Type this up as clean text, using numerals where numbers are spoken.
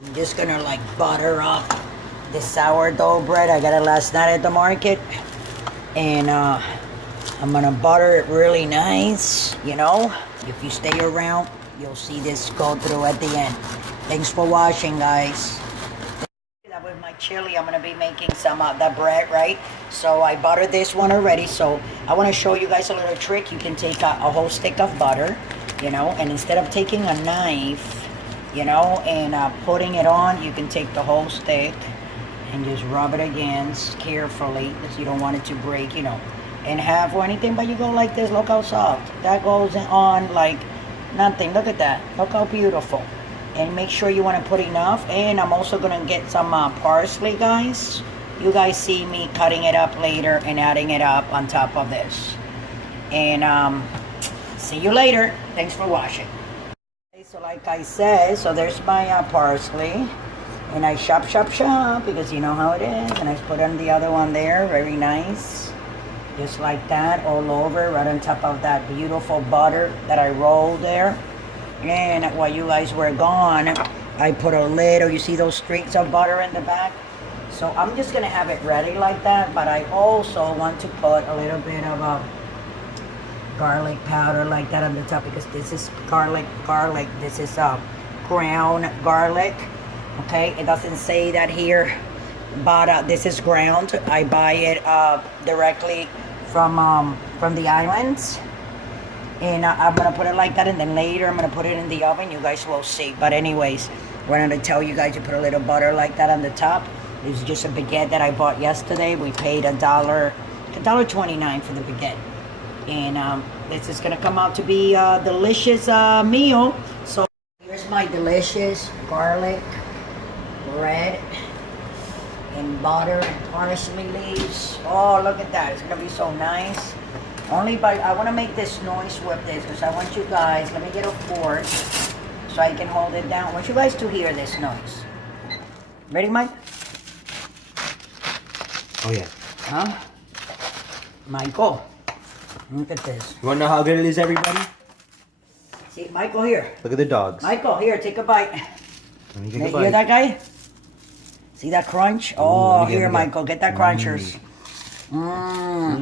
I'm just gonna like butter up the sourdough bread. I got it last night at the market. And I'm gonna butter it really nice, you know. If you stay around, you'll see this go through at the end. Thanks for watching, guys. With my chili, I'm gonna be making some of the bread, right? So I buttered this one already. So I want to show you guys a little trick. You can take a whole stick of butter, you know, and instead of taking a knife, you know, and putting it on, you can take the whole stick and just rub it against carefully because you don't want it to break, you know, in half or anything. But you go like this. Look how soft that goes on, like nothing. Look at that. Look how beautiful. And make sure you want to put enough. And I'm also gonna get some parsley, guys. You guys see me cutting it up later and adding it up on top of this. And see you later. Thanks for watching. Okay, so like I said, so there's my parsley. And I chop because you know how it is. And I put on the other one there, very nice. Just like that, all over, right on top of that beautiful butter that I rolled there. And while you guys were gone, I put a little, you see those streaks of butter in the back? So I'm just gonna have it ready like that, but I also want to put a little bit of garlic powder like that on the top because this is garlic. This is ground garlic. Okay, it doesn't say that here, but this is ground. I buy it directly from the islands, and I'm gonna put it like that, and then later I'm gonna put it in the oven. You guys will see. But anyways, we're gonna tell you guys to put a little butter like that on the top. It's just a baguette that I bought yesterday. We paid $1.29 for the baguette, and this is gonna come out to be a delicious meal. So here's my delicious garlic bread and butter and parsley leaves. Oh, look at that. It's gonna be so nice. Only by I want to make this noise with this because I want you guys, let me get a fork so I can hold it down. I want you guys to hear this noise. Ready, Mike? Oh yeah. Huh? Michael, look at this. You wanna know how good it is, everybody? See, Michael, here. Look at the dogs. Michael, here, take a bite. Let me get a You bite. hear that guy? See that crunch? Ooh, Oh, let me here, get- Michael, get that crunchers. Mmm.